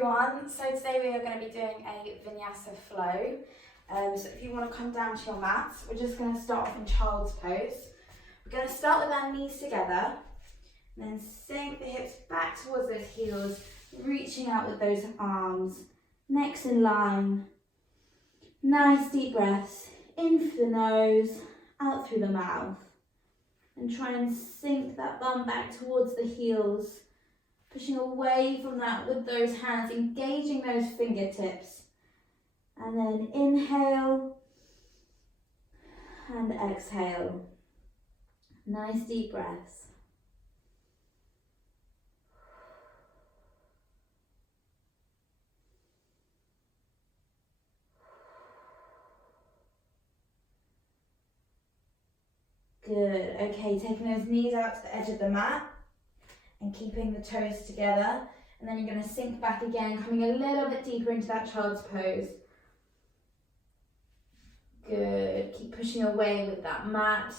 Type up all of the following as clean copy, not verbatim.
everyone. So today we are going to be doing a Vinyasa flow. So if you want to come down to your mats, we're just going to start off in child's pose. We're going to start with our knees together, and then sink the hips back towards those heels, reaching out with those arms, necks in line. Nice deep breaths, in through the nose, out through the mouth. And try and sink that bum back towards the heels, pushing away from that with those hands, engaging those fingertips. And then inhale and exhale. Nice deep breaths. Good. Okay, taking those knees out to the edge of the mat and keeping the toes together. And then you're going to sink back again, coming a little bit deeper into that child's pose. Good. Keep pushing away with that mat.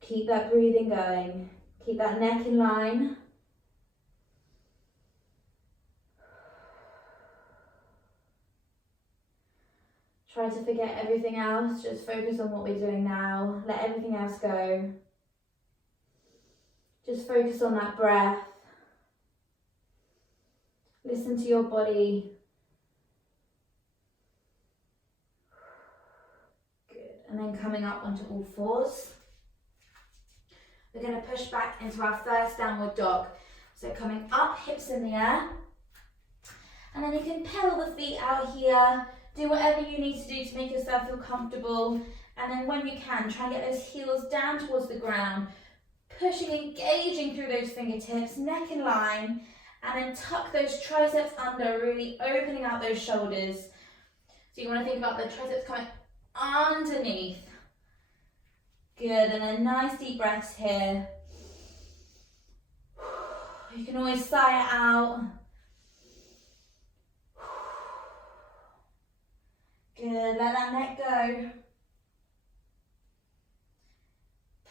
Keep that breathing going. Keep that neck in line. Try to forget everything else, just focus on what we're doing now. Let everything else go. Just focus on that breath. Listen to your body. Good. And then coming up onto all fours. We're going to push back into our first downward dog. So coming up, hips in the air. And then you can pedal the feet out here. Do whatever you need to do to make yourself feel comfortable. And then when you can, try and get those heels down towards the ground. Pushing, engaging through those fingertips, neck in line. And then tuck those triceps under, really opening out those shoulders. So you want to think about the triceps coming underneath. Good, and then nice deep breaths here. You can always sigh it out. Good, let that neck go.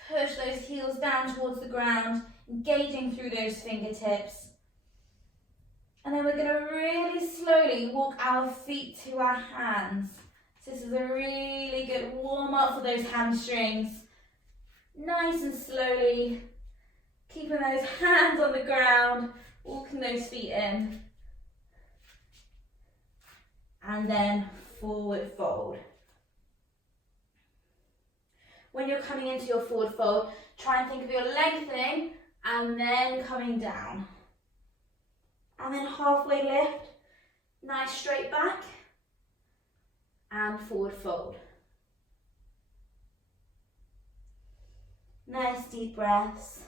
Push those heels down towards the ground, engaging through those fingertips. And then we're going to really slowly walk our feet to our hands. So this is a really good warm up for those hamstrings. Nice and slowly, keeping those hands on the ground, walking those feet in. And then forward fold. When you're coming into your forward fold, try and think of your lengthening and then coming down. And then halfway lift, nice straight back and forward fold. Nice deep breaths.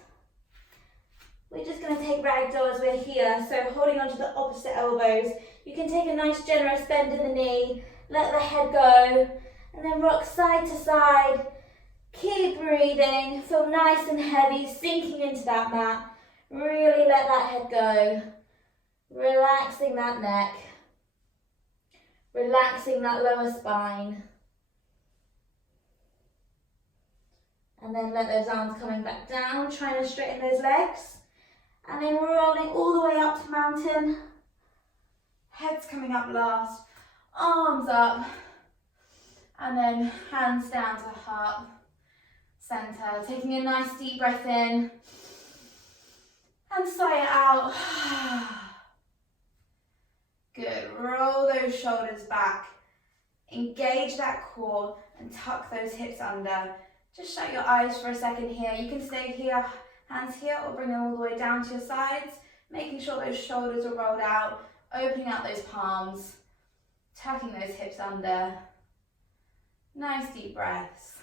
We're just going to take ragdoll as we're here, so holding onto the opposite elbows. You can take a nice generous bend in the knee, let the head go, and then rock side to side. Keep breathing, feel nice and heavy, sinking into that mat. Really let that head go. Relaxing that neck. Relaxing that lower spine. And then let those arms coming back down, trying to straighten those legs. And then rolling all the way up to mountain. Head's coming up last, arms up. And then hands down to heart center. Taking a nice deep breath in. And sigh it out. Good, roll those shoulders back. Engage that core and tuck those hips under. Just shut your eyes for a second here. You can stay here, hands here, or bring them all the way down to your sides, making sure those shoulders are rolled out, opening out those palms, tucking those hips under. Nice deep breaths.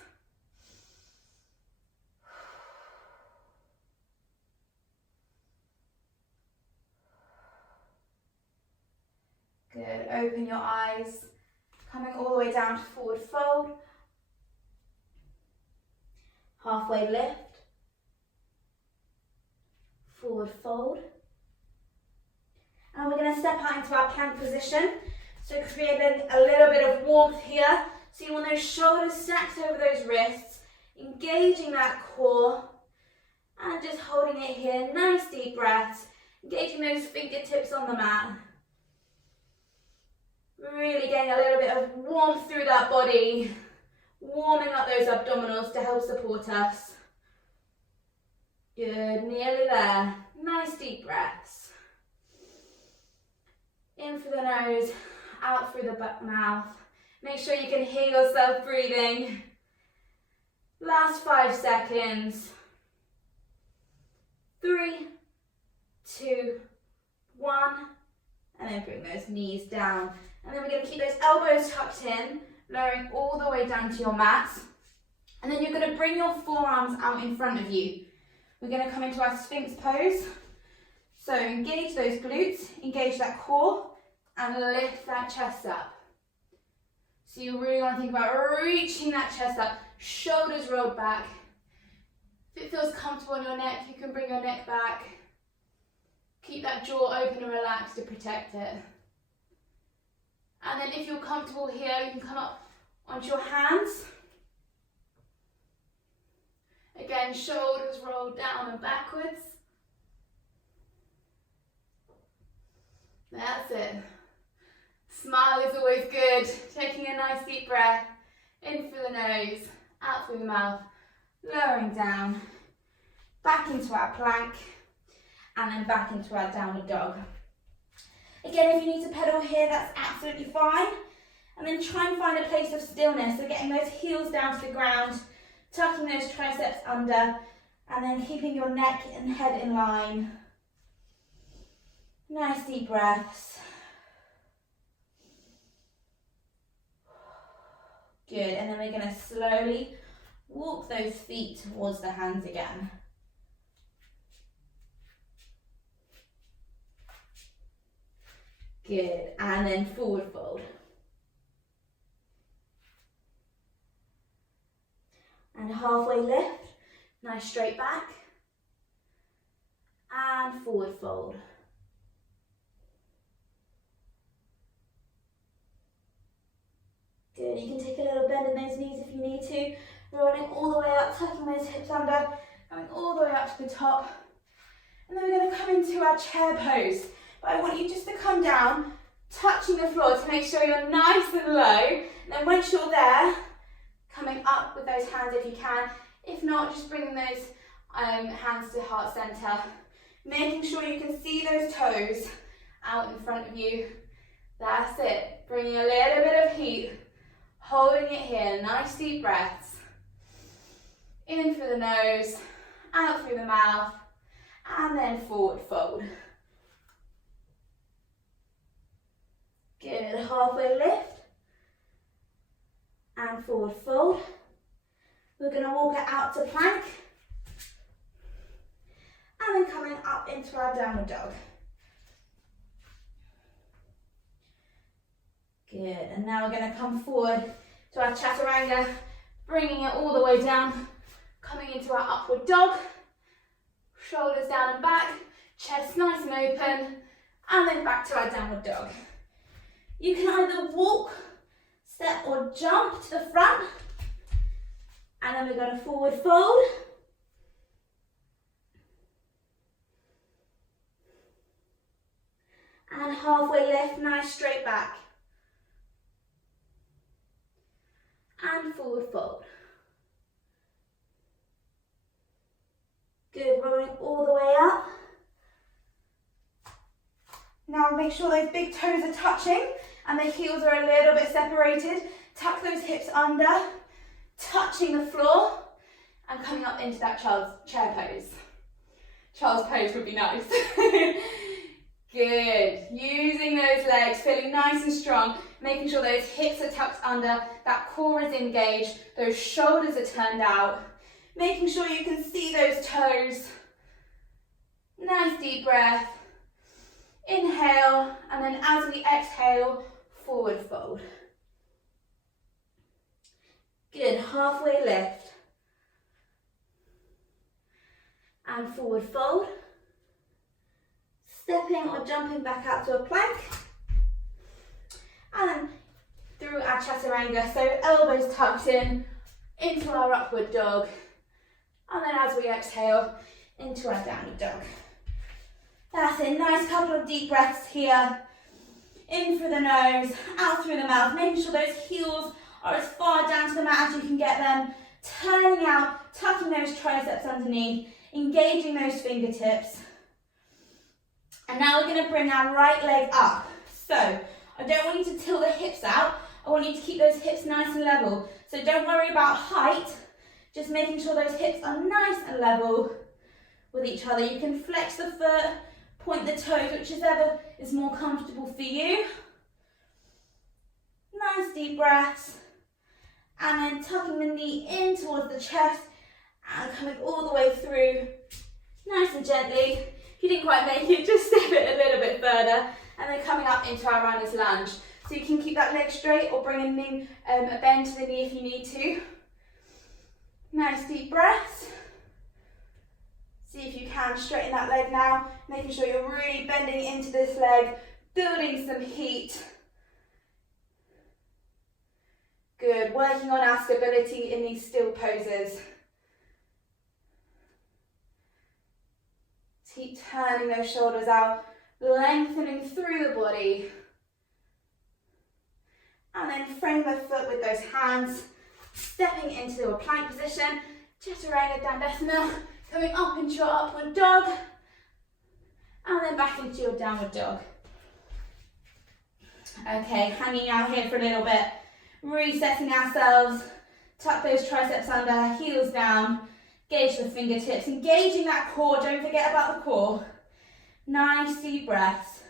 Good, open your eyes, coming all the way down to forward fold. Halfway lift, forward fold. And we're going to step out into our plank position. So creating a little bit of warmth here. So you want those shoulders stacked over those wrists, engaging that core, and just holding it here. Nice deep breaths, Engaging those fingertips on the mat. Really getting a little bit of warmth through that body. Warming up those abdominals to help support us. Good, nearly there. Nice deep breaths. In through the nose, out through the mouth. Make sure you can hear yourself breathing. Last 5 seconds. 3, 2, 1. And then bring those knees down. And then we're going to keep those elbows tucked in, lowering all the way down to your mat. And then you're going to bring your forearms out in front of you. We're going to come into our Sphinx pose. So engage those glutes, engage that core, and lift that chest up. So you really want to think about reaching that chest up, shoulders rolled back. If it feels comfortable on your neck, you can bring your neck back. Keep that jaw open and relaxed to protect it. And then if you're comfortable here, you can come up onto your hands. Again, shoulders rolled down and backwards. That's it. Smile is always good. Taking a nice deep breath. In through the nose, out through the mouth. Lowering down. Back into our plank. And then back into our downward dog. Again, if you need to pedal here, that's absolutely fine. And then try and find a place of stillness. So getting those heels down to the ground. Tucking those triceps under. And then keeping your neck and head in line. Nice deep breaths. Good, and then we're going to slowly walk those feet towards the hands again. Good, and then forward fold. And halfway lift, nice straight back. And forward fold. Good, you can take a little bend in those knees if you need to. Rolling all the way up, tucking those hips under, going all the way up to the top. And then we're going to come into our chair pose. But I want you just to come down, touching the floor to make sure you're nice and low. And then once you're there, coming up with those hands if you can. If not, just bringing those hands to heart center. Making sure you can see those toes out in front of you. That's it. Bringing a little bit of heat. Holding it here, nice deep breaths. In through the nose, out through the mouth, and then forward fold. Good, halfway lift, and forward fold. We're going to walk it out to plank, and then coming up into our downward dog. Good, and now we're going to come forward to our chaturanga, bringing it all the way down, coming into our upward dog, shoulders down and back, chest nice and open, and then back to our downward dog. You can either walk, step or jump to the front, and then we're going to forward fold. And halfway lift, nice straight back. And forward fold. Good, rolling all the way up. Now make sure those big toes are touching and the heels are a little bit separated. Tuck those hips under, touching the floor and coming up into that child's chair pose. Child's pose would be nice. Good, using those legs, feeling nice and strong, making sure those hips are tucked under, that core is engaged, those shoulders are turned out, making sure you can see those toes. Nice deep breath. Inhale, and then as we exhale, forward fold. Good, halfway lift. And forward fold. Stepping or jumping back out to a plank. And then through our chaturanga, so elbows tucked in, into our upward dog. And then as we exhale, into our downward dog. That's it, nice couple of deep breaths here. In through the nose, out through the mouth, making sure those heels are as far down to the mat as you can get them. Turning out, tucking those triceps underneath, engaging those fingertips. And now we're going to bring our right leg up. So, I don't want you to tilt the hips out. I want you to keep those hips nice and level. So don't worry about height, just making sure those hips are nice and level with each other. You can flex the foot, point the toes, whichever is more comfortable for you. Nice deep breaths. And then tucking the knee in towards the chest and coming all the way through, nice and gently. If you didn't quite make it, just step it a little bit further. And then coming up into our runner's lunge. So you can keep that leg straight or bring a bend to the knee if you need to. Nice deep breaths. See if you can straighten that leg now, making sure you're really bending into this leg, building some heat. Good, working on our stability in these still poses. Keep turning those shoulders out, lengthening through the body. And then frame the foot with those hands, stepping into a plank position, Chaturanga Dandasana, coming up into your upward dog, and then back into your downward dog. Okay, hanging out here for a little bit, resetting ourselves, tuck those triceps under, heels down, engage the fingertips, engaging that core, don't forget about the core. Nice deep breaths,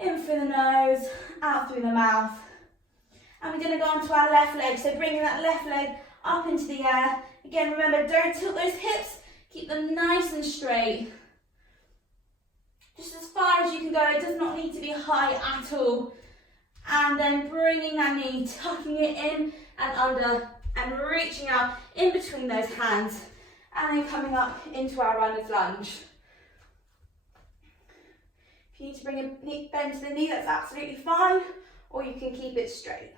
in through the nose, out through the mouth. And we're going to go onto our left leg, so bringing that left leg up into the air. Again, remember, don't tilt those hips, keep them nice and straight. Just as far as you can go, it does not need to be high at all. And then bringing that knee, tucking it in and under, and reaching out in between those hands. And then coming up into our runner's lunge. If you need to bring a bend to the knee, that's absolutely fine, or you can keep it straight.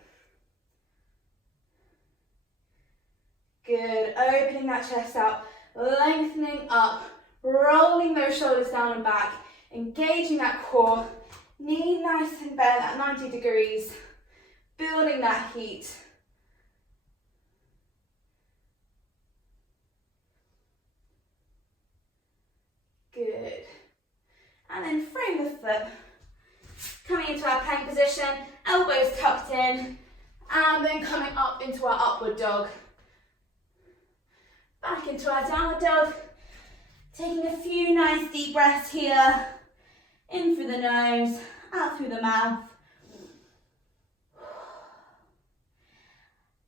Good, opening that chest out, lengthening up, rolling those shoulders down and back, engaging that core, knee nice and bent at 90 degrees, building that heat. Good. And then frame the foot, coming into our plank position, elbows tucked in, and then coming up into our upward dog. Back into our downward dog, taking a few nice deep breaths here, in through the nose, out through the mouth.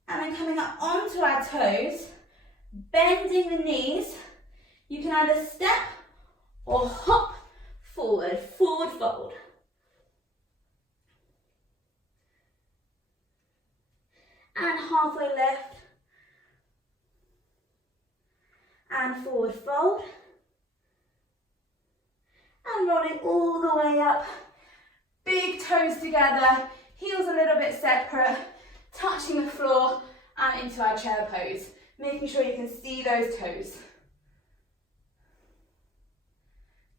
And then coming up onto our toes, bending the knees. You can either step or hop forward, forward fold. And halfway lift. And forward fold. And rolling all the way up. Big toes together, heels a little bit separate, touching the floor and into our chair pose. Making sure you can see those toes.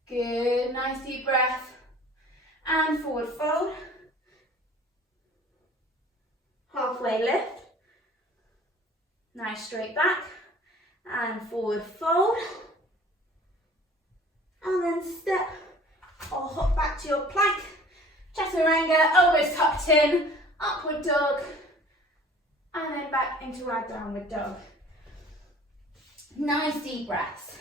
Good, nice deep breath. And forward fold. Halfway lift. Nice straight back. And forward fold. And then step or hop back to your plank. Chaturanga, elbows tucked in, upward dog. And then back into our downward dog. Nice deep breaths.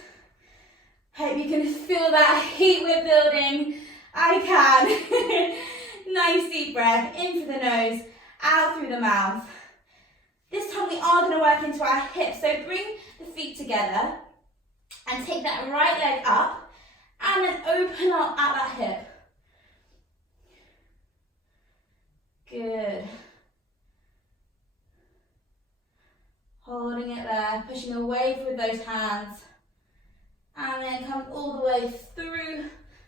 Hope you can feel that heat we're building. I can. Nice deep breath, in through the nose, out through the mouth. This time we are going to work into our hips. So bring the feet together and take that right leg up and then open up at that hip. Good. Holding it there, pushing away with those hands. And then come all the way through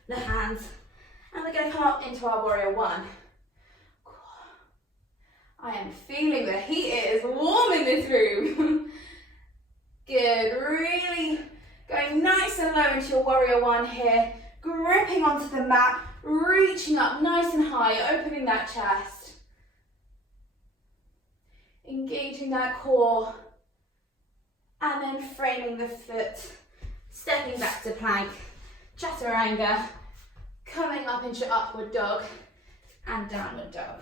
the hands. And we're going to come up into our warrior one. I am feeling the heat. It is warm in this room. Good, really going nice and low into your warrior one here. gripping onto the mat, reaching up nice and high, opening that chest. Engaging that core. And then framing the foot, stepping back to plank, chaturanga, coming up into upward dog and downward dog.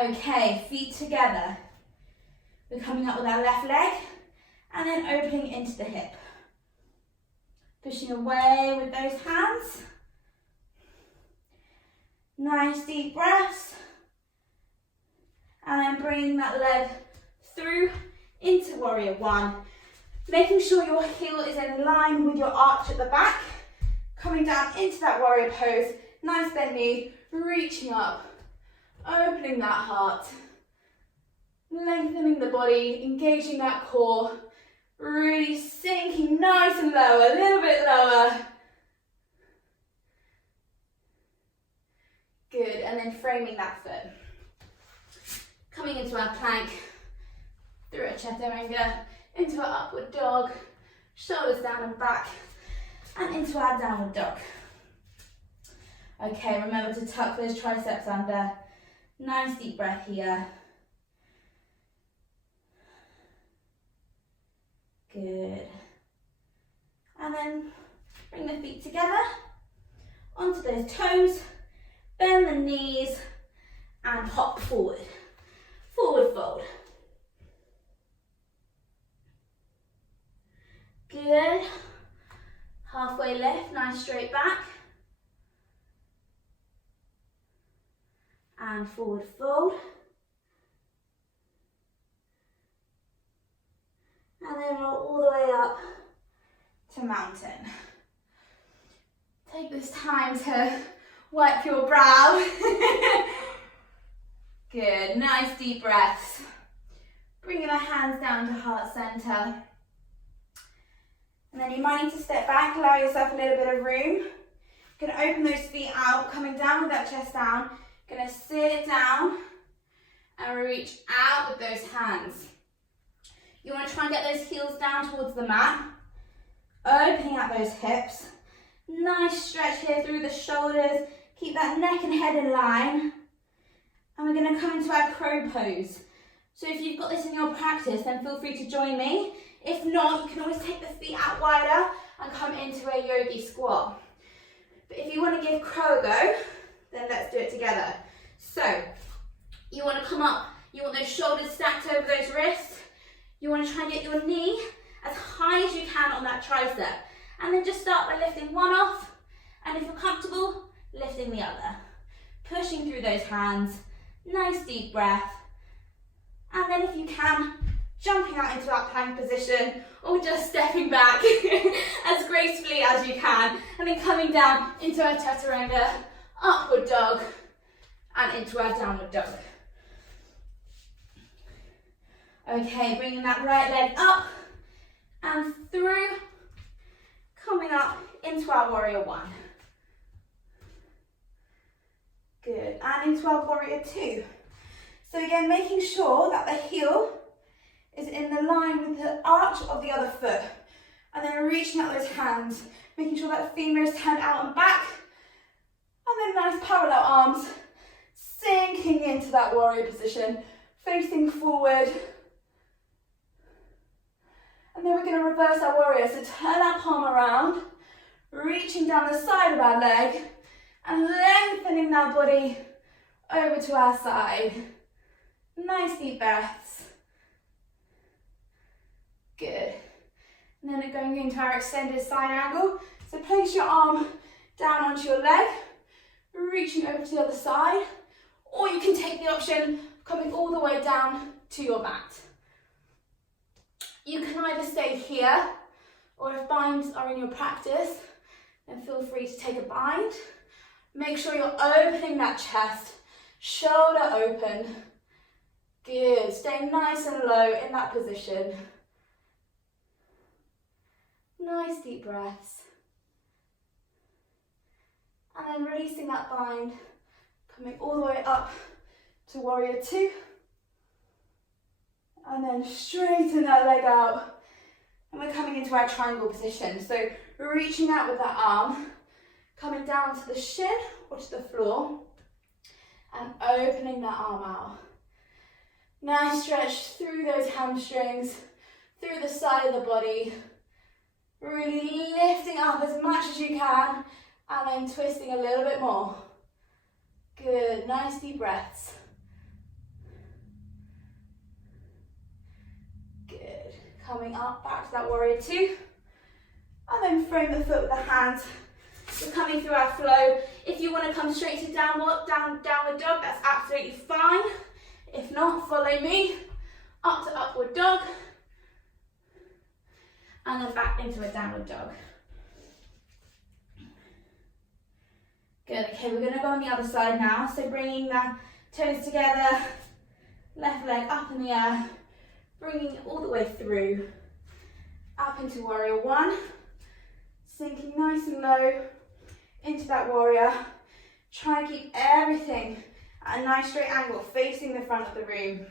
Okay, feet together. We're coming up with our left leg and then opening into the hip. Pushing away with those hands. Nice deep breaths. And then bringing that leg through into warrior one. Making sure your heel is in line with your arch at the back. Coming down into that warrior pose. Nice bend knee, reaching up, opening that heart. Lengthening the body, engaging that core. Really sinking nice and low, a little bit lower. Good, and then framing that foot. Coming into our plank, through a chaturanga, into our upward dog, shoulders down and back, and into our downward dog. Okay, remember to tuck those triceps under. Nice deep breath here. Good. And then bring the feet together, onto those toes, bend the knees, and hop forward. Forward fold. Good. Halfway lift, nice straight back. And forward fold. And then roll all the way up to mountain. Take this time to wipe your brow. Good, nice deep breaths. Bringing the hands down to heart center. And then you might need to step back, allow yourself a little bit of room. You're gonna open those feet out, coming down with that chest down. Gonna sit down and reach out with those hands. You want to try and get those heels down towards the mat, opening out those hips. Nice stretch here through the shoulders. Keep that neck and head in line. And we're going to come into our crow pose. So if you've got this in your practice, then feel free to join me. If not, you can always take the feet out wider and come into a yogi squat. But if you want to give crow a go, then let's do it together. So you want to come up, you want those shoulders stacked over those wrists. You want to try and get your knee as high as you can on that tricep. And then just start by lifting one off. And if you're comfortable, lifting the other. Pushing through those hands. Nice deep breath. And then if you can, jumping out into that plank position or just stepping back as gracefully as you can. And then coming down into our chaturanga, upward dog, and into our downward dog. Okay, bringing that right leg up and through, coming up into our warrior one. Good, and into our warrior two. So again, making sure that the heel is in the line with the arch of the other foot. And then reaching out those hands, making sure that femur is turned out and back. And then nice parallel arms, sinking into that warrior position, facing forward. And then we're going to reverse our warrior. So turn our palm around, reaching down the side of our leg and lengthening that body over to our side. Nice deep breaths. Good. And then going into our extended side angle. So place your arm down onto your leg, reaching over to the other side. Or you can take the option coming all the way down to your mat. You can either stay here, or if binds are in your practice, then feel free to take a bind. Make sure you're opening that chest, shoulder open. Good, stay nice and low in that position. Nice deep breaths. And then releasing that bind, coming all the way up to warrior two. And then straighten that leg out. And we're coming into our triangle position. So reaching out with that arm, coming down to the shin or to the floor and opening that arm out. Nice stretch through those hamstrings, through the side of the body, really lifting up as much as you can and then twisting a little bit more. Good, nice deep breaths. Good, coming up, back to that warrior two. And then frame the foot with the hands. We're coming through our flow. If you want to come straight to downward dog, that's absolutely fine. If not, follow me. Up to upward dog. And then back into a downward dog. Good, okay, we're gonna go on the other side now. So bringing the toes together, left leg up in the air, bringing it all the way through, up into warrior one, sinking nice and low into that warrior. Try and keep everything at a nice straight angle, facing the front of the room.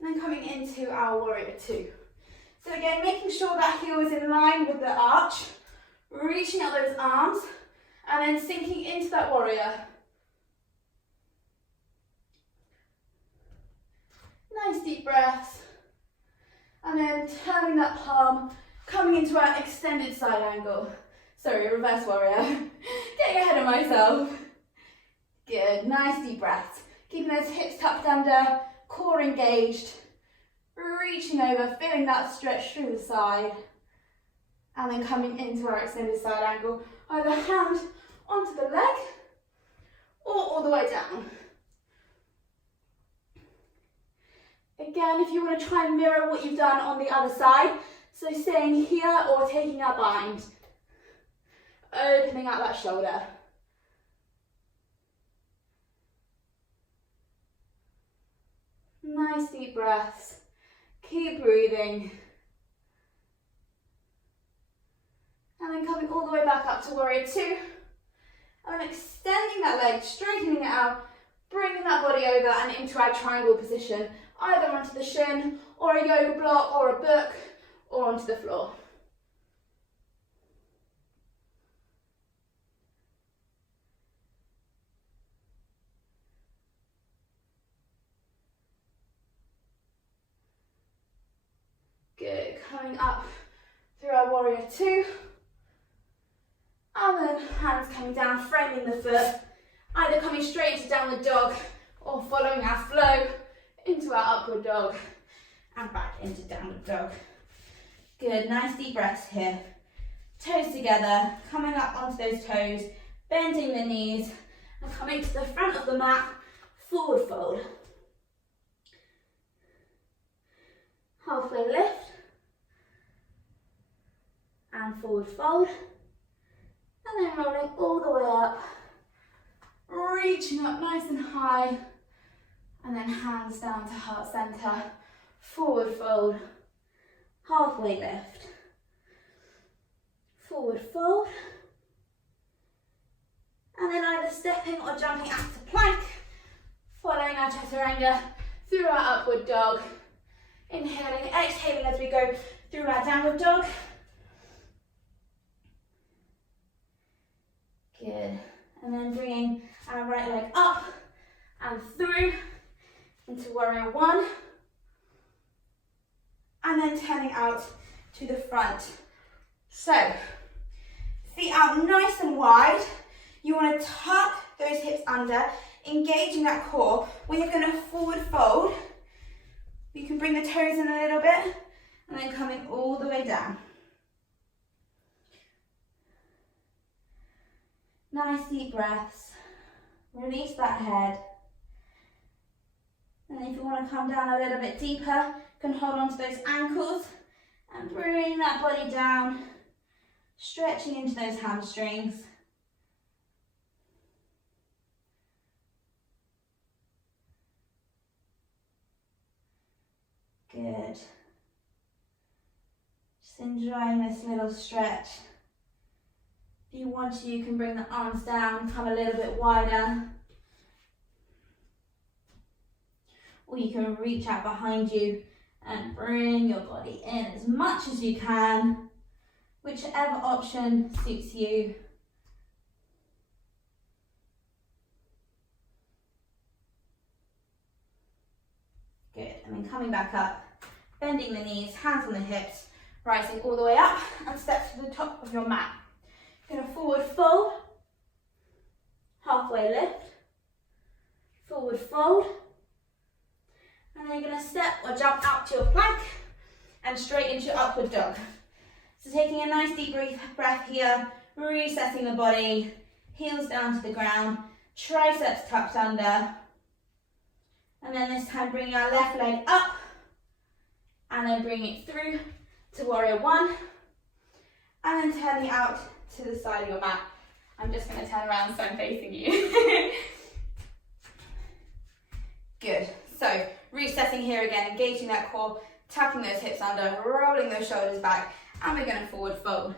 And then coming into our warrior two. So again, making sure that heel is in line with the arch, reaching out those arms, and then sinking into that warrior. Nice deep breaths. And then turning that palm, coming into our extended side angle. Sorry, reverse warrior. Getting ahead of myself. Good, nice deep breaths. Keeping those hips tucked under, core engaged. Reaching over, feeling that stretch through the side. And then coming into our extended side angle. Either hand onto the leg or all the way down. Again, if you want to try and mirror what you've done on the other side, so staying here or taking a bind. Opening out that shoulder. Nice deep breaths. Keep breathing. And then coming all the way back up to warrior two. And then extending that leg, straightening it out, bringing that body over and into our triangle position, either onto the shin, or a yoga block, or a book, or onto the floor. Good, coming up through our warrior two. And then hands coming down, framing the foot, either coming straight into downward dog or following our flow into our upward dog and back into downward dog. Good, nice deep breaths here. Toes together, coming up onto those toes, bending the knees and coming to the front of the mat, forward fold. Halfway lift and forward fold. And then rolling all the way up, reaching up nice and high, and then hands down to heart center, forward fold, halfway lift, forward fold, and then either stepping or jumping out to plank, following our chaturanga through our upward dog, inhaling, exhaling as we go through our downward dog. Good, and then bringing our right leg up and through into warrior one, and then turning out to the front. So, feet out nice and wide. You want to tuck those hips under, engaging that core. When you're going to forward fold, you can bring the toes in a little bit, and then coming all the way down. Nice deep breaths. Release that head. And if you want to come down a little bit deeper, you can hold on to those ankles and bring that body down, stretching into those hamstrings. Good. Just enjoying this little stretch. If you want to, you can bring the arms down, come a little bit wider. Or you can reach out behind you and bring your body in as much as you can, whichever option suits you. and then coming back up, bending the knees, hands on the hips, rising all the way up and step to the top of your mat. You're going to forward fold, halfway lift, forward fold, and then you're going to step or jump out to your plank and straight into your upward dog. So taking a nice deep breath here, resetting the body, heels down to the ground, triceps tucked under, and then this time bringing our left leg up and then bring it through to warrior one, and then turning out to the side of your mat. I'm just going to turn around so I'm facing you. Good. So resetting here again, engaging that core, tucking those hips under, rolling those shoulders back, and we're going to forward fold.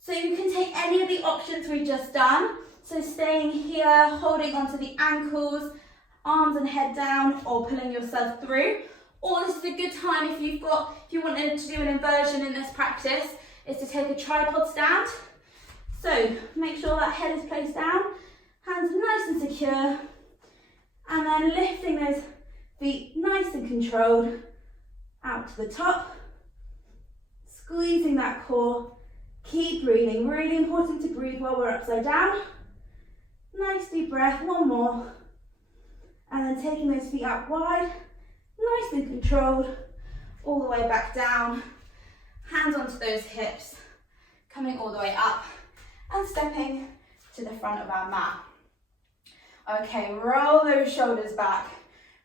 So you can take any of the options we've just done. So staying here, holding onto the ankles, arms and head down, or pulling yourself through. Or this is a good time if you wanted to do an inversion in this practice, is to take a tripod stand. So make sure that head is placed down, hands nice and secure, and then lifting those feet nice and controlled out to the top, squeezing that core, keep breathing. Really important to breathe while we're upside down. Nice deep breath, one more, and then taking those feet out wide, nice and controlled, all the way back down, hands onto those hips, coming all the way up and stepping to the front of our mat. Okay, roll those shoulders back,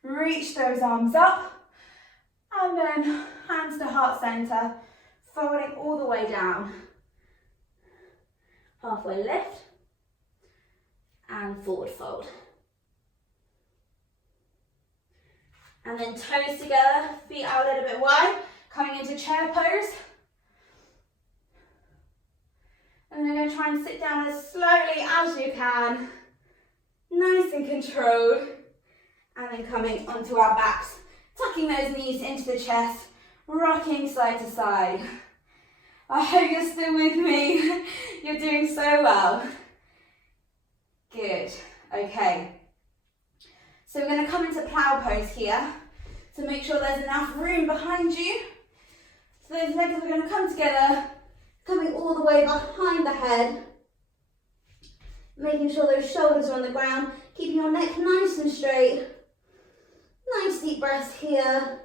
reach those arms up, and then hands to heart center, folding all the way down. Halfway lift and forward fold. And then toes together, feet out a little bit wide, coming into chair pose. And then we're going to try and sit down as slowly as you can, nice and controlled. And then coming onto our backs, tucking those knees into the chest, rocking side to side. I hope you're still with me. You're doing so well. Good. Okay. So we're going to come into plow pose here. So make sure there's enough room behind you. So those legs are going to come together, coming all the way behind the head. Making sure those shoulders are on the ground, keeping your neck nice and straight. Nice deep breaths here.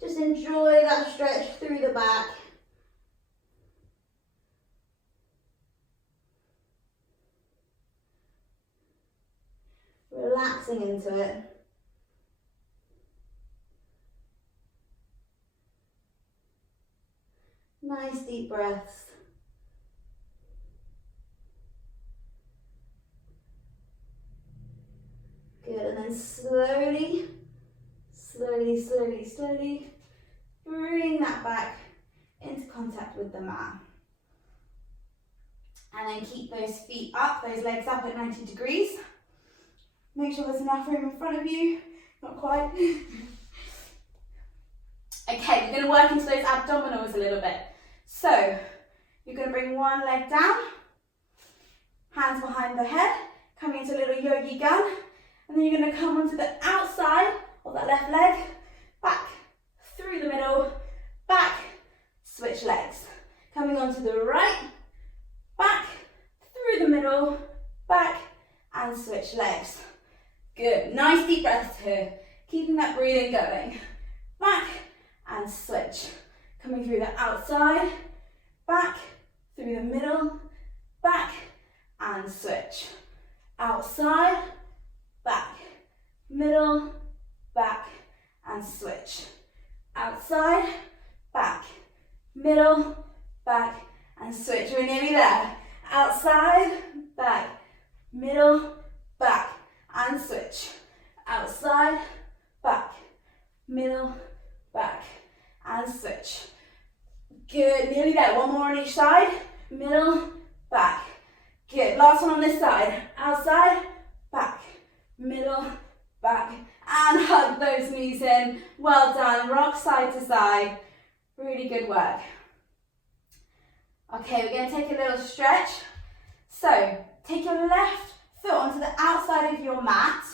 Just enjoy that stretch through the back. Relaxing into it. Nice deep breaths. Good, and then slowly, bring that back into contact with the mat. And then keep those feet up, those legs up at 90 degrees. Make sure there's enough room in front of you. Not quite. Okay, we're going to work into those abdominals a little bit. So, you're going to bring one leg down, hands behind the head, coming into a little yogi gun, and then you're going to come onto the outside of that left leg, back, through the middle, back, switch legs. Coming onto the right, back, through the middle, back, and switch legs. Good, nice deep breaths here. Keeping that breathing going. Back and switch. Coming through the outside, back, through the middle, back and switch. Outside, back, middle, back and switch. Outside, back, middle, back and switch. We're nearly there. Outside, back, middle, back and switch. Outside, back, middle, back and switch. Good, nearly there. One more on each side. Middle, back. Good, last one on this side. Outside, back, middle, back, and hug those knees in. Well done, rock side to side. Really good work. Okay, we're going to take a little stretch. So, take your left foot onto the outside of your mat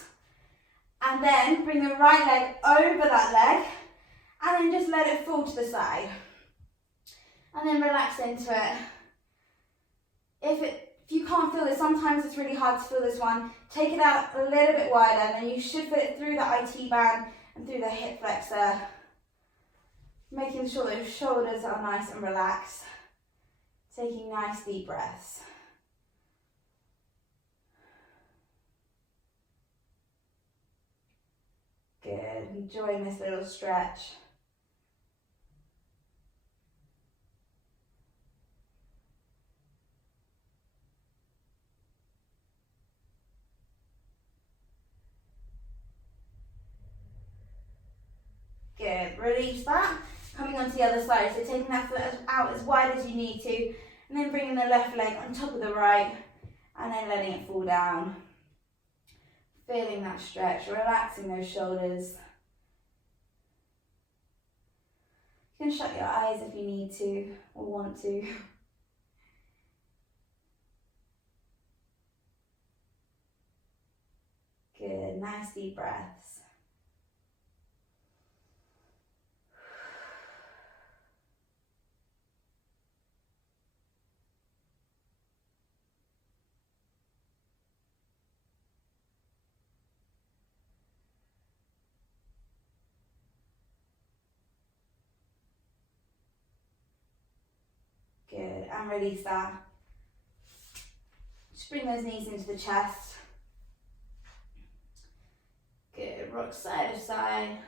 And then bring the right leg over that leg, and then just let it fall to the side. And then relax into it. If you can't feel this, sometimes it's really hard to feel this one, take it out a little bit wider, and then you should feel it through the IT band and through the hip flexor. Making sure those shoulders are nice and relaxed. Taking nice deep breaths. Good, enjoying this little stretch. Good, release that. Coming onto the other side, so taking that foot out as wide as you need to, and then bringing the left leg on top of the right, and then letting it fall down. Feeling that stretch, relaxing those shoulders. You can shut your eyes if you need to, or want to. Good, nice deep breaths. Good, and release that. Just bring those knees into the chest. Good, rock side to side.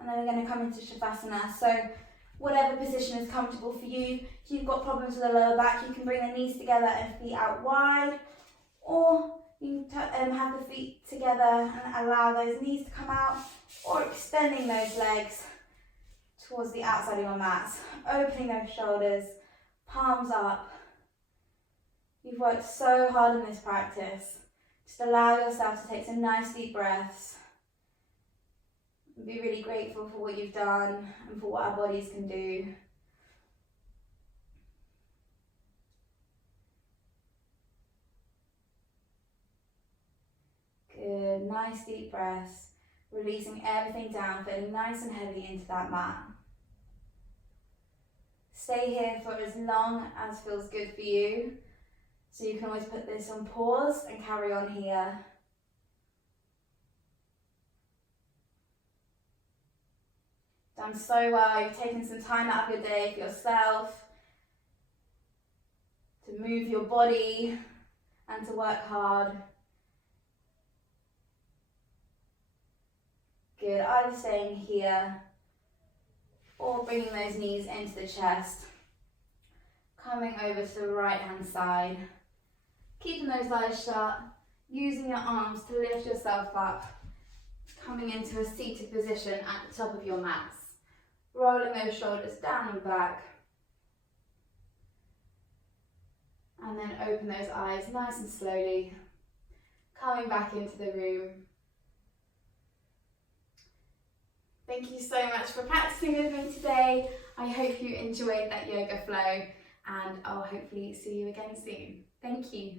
And then we're going to come into Shavasana. So whatever position is comfortable for you. If you've got problems with the lower back, you can bring the knees together and feet out wide. Or you can have the feet together and allow those knees to come out. Or extending those legs towards the outside of your mats. Opening those shoulders, palms up. You've worked so hard in this practice. Just allow yourself to take some nice deep breaths. Be really grateful for what you've done and for what our bodies can do. Good, nice deep breaths. Releasing everything down, feeling nice and heavy into that mat. Stay here for as long as feels good for you. So you can always put this on pause and carry on here. Done so well. You've taken some time out of your day for yourself to move your body and to work hard. Good, either staying here or bringing those knees into the chest. Coming over to the right hand side. Keeping those eyes shut. Using your arms to lift yourself up. Coming into a seated position at the top of your mats. Rolling those shoulders down and back. And then open those eyes nice and slowly. Coming back into the room. Thank you so much for practicing with me today. I hope you enjoyed that yoga flow, and I'll hopefully see you again soon. Thank you.